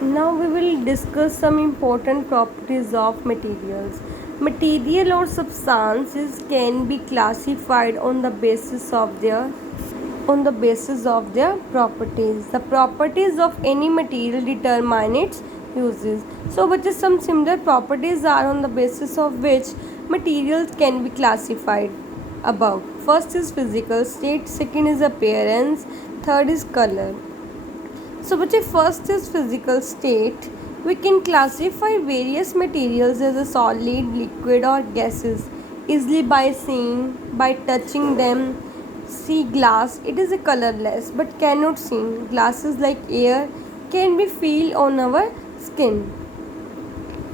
Now we will discuss some important properties of materials. Material or substances can be classified on the basis of their properties. The properties of any material determine its uses. So, but just some similar properties are on the basis of which materials can be classified above. First is physical state, second is appearance, third is color. So, बच्चे first is physical state. We can classify various materials as a solid, liquid or gases easily by seeing, by touching them. See glass, it is a colorless but cannot see. Glasses like air can be feel on our skin.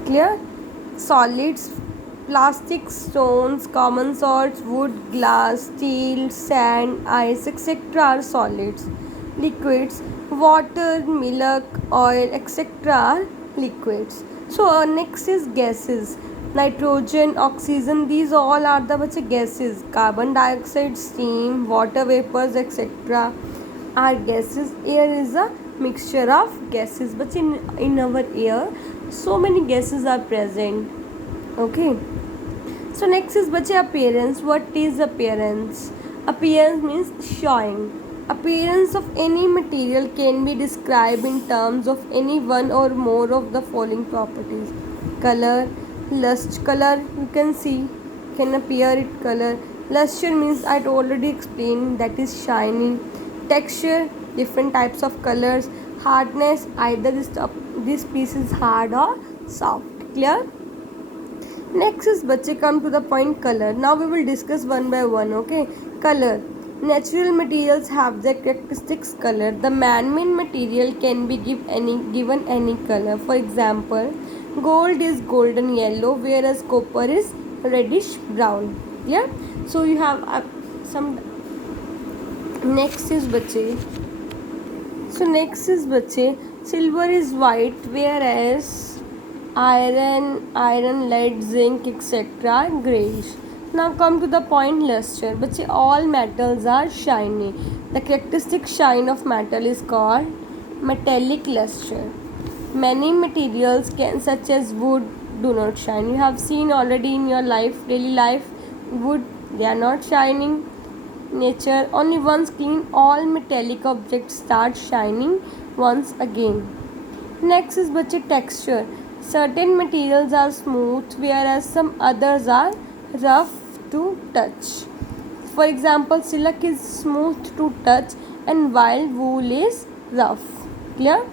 Clear? Solids, plastic, stones, common salts, wood, glass, steel, sand, ice, etc. are solids. Liquids, water, milk, oil, etc. are liquids. So next is gases. Nitrogen, oxygen, these all are the gases. Carbon dioxide, steam, water vapors, etc. are gases. Air is a mixture of gases, but in our air so many gases are present. Okay, so next is appearance. What is appearance? Appearance means showing. Appearance of any material can be described in terms of any one or more of the following properties. Color, lust, color you can see, can appear it color. Luster means I already explained, that is shining. Texture, different types of colors. Hardness, either this piece is hard or soft. Clear? Next is come to the point color. Now we will discuss one by one. Okay, color. Natural materials have their characteristics color. The man-made material can be given any color. For example, gold is golden yellow, whereas copper is reddish brown. Yeah. So you have some. Next is silver is white, whereas iron, lead, zinc, etc. grayish. Now come to the point luster. All metals are shiny. The characteristic shine of metal is called metallic luster. Many materials such as wood do not shine. You have seen already in your daily life, wood, they are not shining. Nature, only once clean, all metallic objects start shining once again. Next is texture. Certain materials are smooth, whereas some others are rough to touch. For example, silk is smooth to touch and while wool is rough. Clear?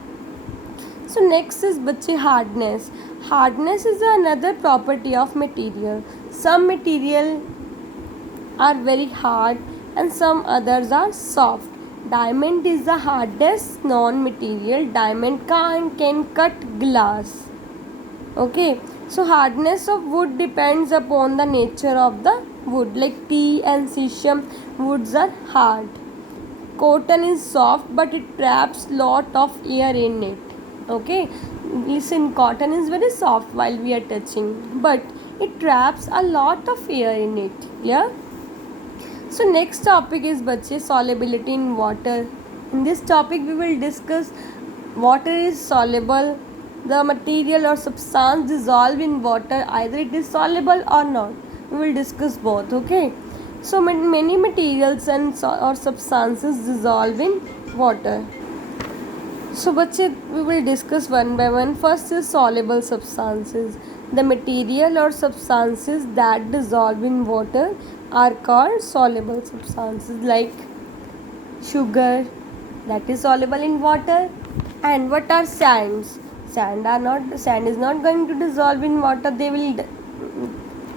So next is hardness. Hardness is another property of material. Some material are very hard and some others are soft. Diamond is the hardest non-material. Diamond can cut glass. Okay, so hardness of wood depends upon the nature of the wood. Like tea and sisam woods are hard. Cotton is soft but it traps lot of air in it. Okay, listen, cotton is very soft while we are touching, but it traps a lot of air in it. Yeah. So next topic is solubility in water. In this topic we will discuss water is soluble. The material or substance dissolve in water, either it is soluble or not. We will discuss both. Okay. So many materials or substances dissolve in water. So we will discuss one by one. First is soluble substances. The material or substances that dissolve in water are called soluble substances, like sugar, that is soluble in water. And what are sands? Sand is not going to dissolve in water. They will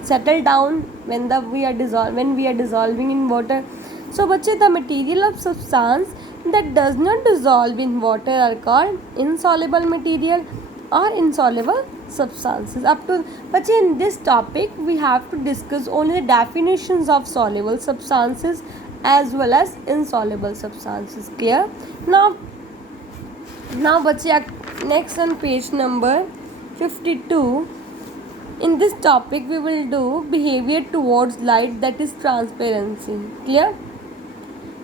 settle down when we are dissolving in water. So the material of substance that does not dissolve in water are called insoluble material or insoluble substances. But in this topic we have to discuss only the definitions of soluble substances as well as insoluble substances. Clear? Now next on page number 52, in this topic we will do behavior towards light, that is transparency. Clear?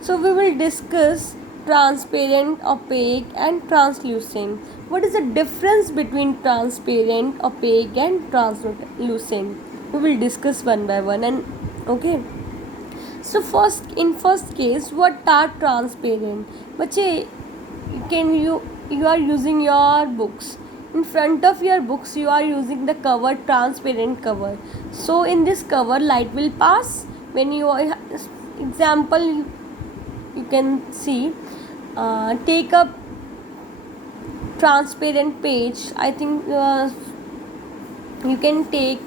So we will discuss transparent, opaque and translucent. what is the difference between transparent, opaque and translucent? We will discuss one by one. And okay, so first case, what are transparent? बच्चे, can you are using your books, in front of your books you are using the cover, transparent cover. So in this cover light will pass. When you example, you can see, take a transparent page. I think you can take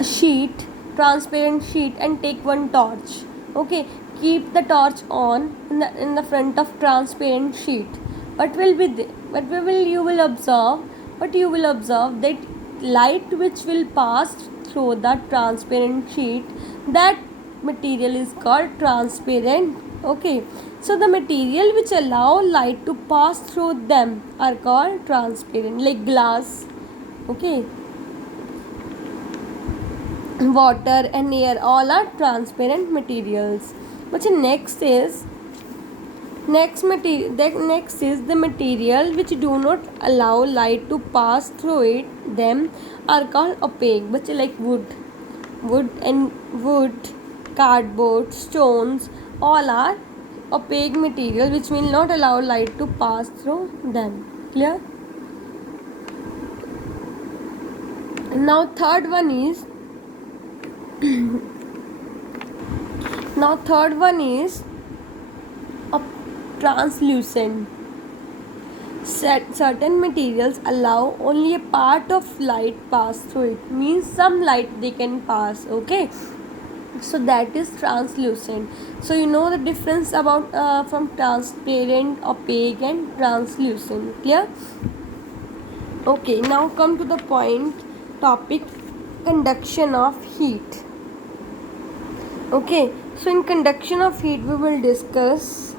a sheet, transparent sheet, and take one torch. Okay, keep the torch on in the front of transparent sheet. What will be what will you will observe? What you will observe, that light which will pass through the transparent sheet, that material is called transparent. Okay, so the material which allow light to pass through them are called transparent, like glass. Okay, water and air, all are transparent materials. But next is the material which do not allow light to pass through it, them are called opaque. But like wood, cardboard, stones, all are opaque material which will not allow light to pass through them. Clear? Now third one is a translucent. Certain materials allow only a part of light pass through it, means some light they can pass. Okay, so that is translucent. So you know the difference about from transparent, opaque and translucent. Clear? Okay, now come to the point topic, conduction of heat. Okay, so in conduction of heat we will discuss